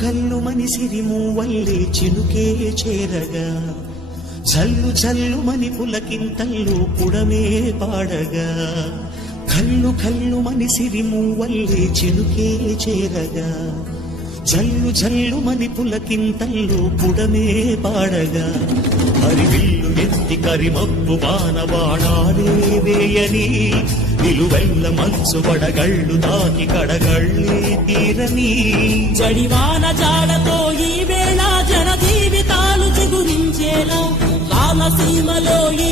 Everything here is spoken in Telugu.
కల్లు మని సిరిమూవల్లే చినుకే చేరగా జల్లు జల్లు మని పులకింతల్లు పుడమే పాడగా కల్లు కల్లు మని సిరిమూవల్లే చినుకే చేరగా జల్లు జల్లు మని పులకింతల్లు పుడమే పాడగా హరివిల్లు ఎత్తి కరిమబ్బు బాణబాణాలే వేయని నిలువెల్ల మనసు పడగళ్ళు తాకి కడగళ్ళే తీరని జడివాన జాడతో ఈ వేళ జన జీవితాలు చిగురించేలా రామసీమలో ఈ